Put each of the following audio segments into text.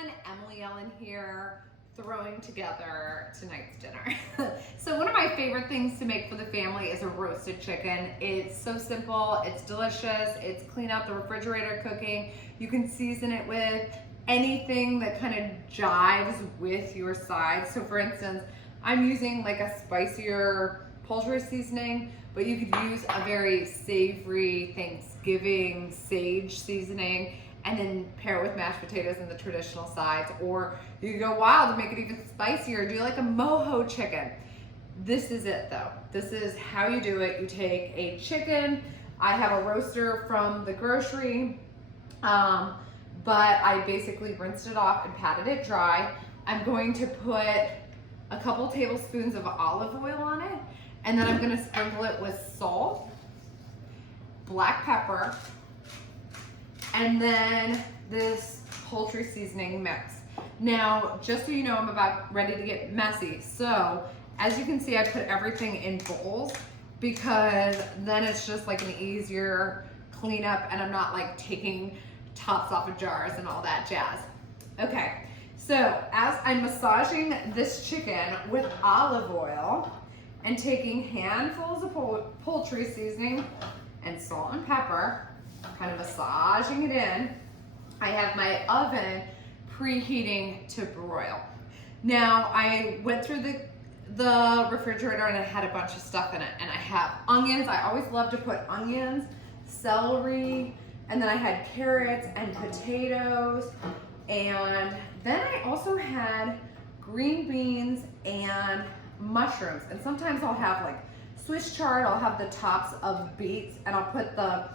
everyone, Ellyn here, throwing together tonight's dinner. So one of my favorite things to make for the family is a roasted chicken. It's so simple, it's delicious, it's clean out the refrigerator cooking. You can season it with anything that kind of jives with your side. So for instance, I'm using like a spicier poultry seasoning, but you could use a very savory Thanksgiving sage seasoning and then pair it with mashed potatoes and the traditional sides. Or you could go wild and make it even spicier, do like a mojo chicken. This is it though. This is how you do it. You take a chicken. I have a roaster from the grocery, but I basically rinsed it off and patted it dry. I'm going to put a couple tablespoons of olive oil on it, and then I'm gonna sprinkle it with salt, black pepper, and then this poultry seasoning mix. Now, just so you know, I'm about ready to get messy. So, as you can see, I put everything in bowls because then it's just like an easier cleanup and I'm not like taking tops off of jars and all that jazz. Okay, so as I'm massaging this chicken with olive oil and taking handfuls of poultry seasoning and salt and pepper, kind of massaging it in, I have my oven preheating to broil. Now, I went through the refrigerator and I had a bunch of stuff in it, and I have onions. I always love to put onions, celery, and then I had carrots and potatoes, and then I also had green beans and mushrooms, and sometimes I'll have like Swiss chard. I'll have the tops of beets, and I'll put the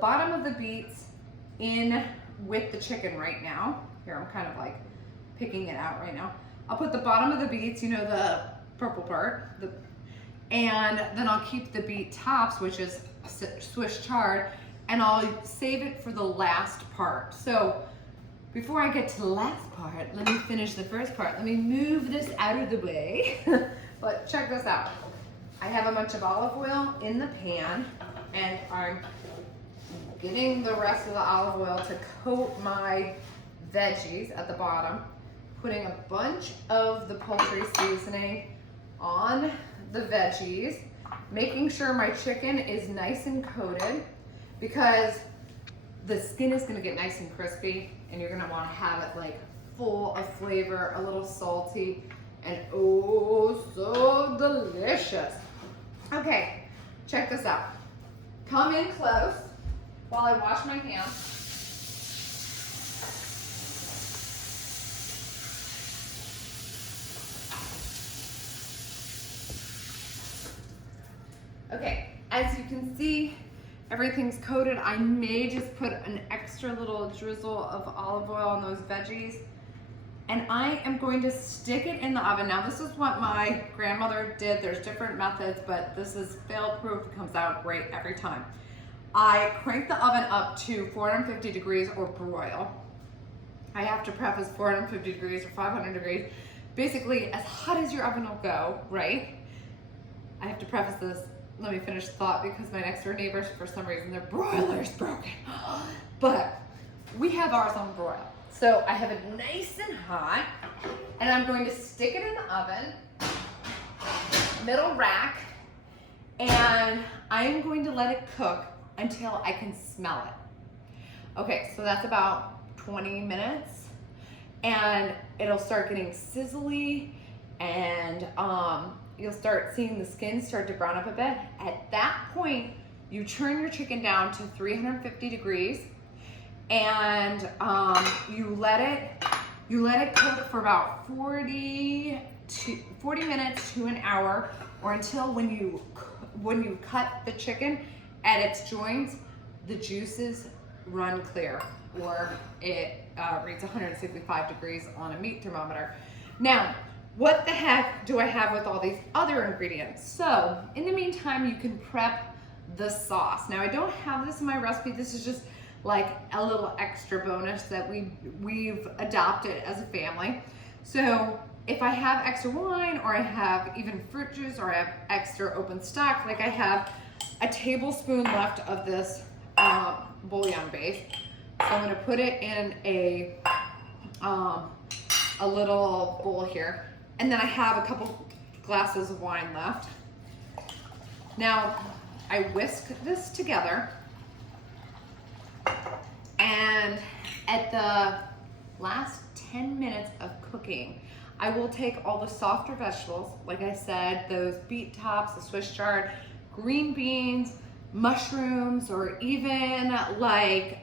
bottom of the beets in with the chicken right now. Here, I'm kind of like picking it out right now. I'll put the bottom of the beets, you know, the purple part, and then I'll keep the beet tops, which is Swiss chard, and I'll save it for the last part. So before I get to the last part, let me finish the first part. Let me move this out of the way. But check this out. I have a bunch of olive oil in the pan, and I'm getting the rest of the olive oil to coat my veggies at the bottom, putting a bunch of the poultry seasoning on the veggies, making sure my chicken is nice and coated because the skin is going to get nice and crispy, and you're going to want to have it like full of flavor, a little salty, and oh so delicious. Okay, check this out. Come in close while I wash my hands. Okay, as you can see, everything's coated. I may just put an extra little drizzle of olive oil on those veggies, and I am going to stick it in the oven. Now, this is what my grandmother did. There's different methods, but this is fail-proof. It comes out great every time. I crank the oven up to 450 degrees or broil. I have to preface 450 degrees or 500 degrees, basically as hot as your oven will go, right? I have to preface this. Let me finish the thought because my next door neighbors, for some reason, their broiler's broken. But we have ours on broil. So I have it nice and hot, and I'm going to stick it in the oven, middle rack, and I'm going to let it cook until I can smell it. Okay, so that's about 20 minutes, and it'll start getting sizzly, and you'll start seeing the skin start to brown up a bit. At that point, you turn your chicken down to 350 degrees, and you let it cook for about 40 minutes to an hour, or until when you cut the chicken at its joints, the juices run clear, or it reads 165 degrees on a meat thermometer. Now, what the heck do I have with all these other ingredients? So, in the meantime, you can prep the sauce. Now, I don't have this in my recipe. This is just like a little extra bonus that we've adopted as a family. So, if I have extra wine, or I have even fruit juice, or I have extra open stock, like I have a tablespoon left of this bouillon base. So I'm gonna put it in a a little bowl here. And then I have a couple glasses of wine left. Now, I whisk this together, and at the last 10 minutes of cooking, I will take all the softer vegetables, like I said, those beet tops, the Swiss chard, green beans, mushrooms, or even like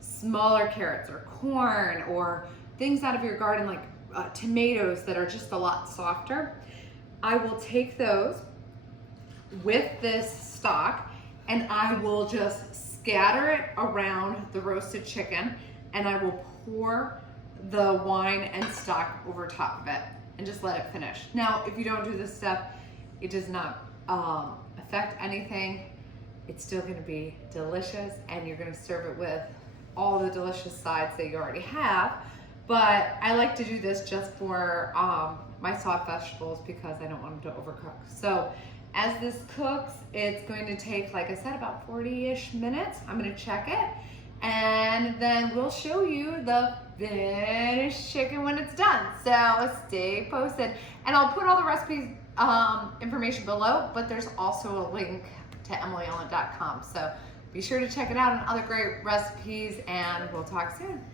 smaller carrots or corn or things out of your garden like tomatoes that are just a lot softer. I will take those with this stock and I will just scatter it around the roasted chicken, and I will pour the wine and stock over top of it and just let it finish. Now, if you don't do this step, it does not affect anything. It's still gonna be delicious, and you're gonna serve it with all the delicious sides that you already have. But I like to do this just for my soft vegetables because I don't want them to overcook. So as this cooks, it's going to take, like I said, about 40-ish minutes. I'm gonna check it, and then we'll show you the finished chicken when it's done. So stay posted. And I'll put all the recipes information below, but there's also a link to emilyellen.com. So be sure to check it out and other great recipes, and we'll talk soon.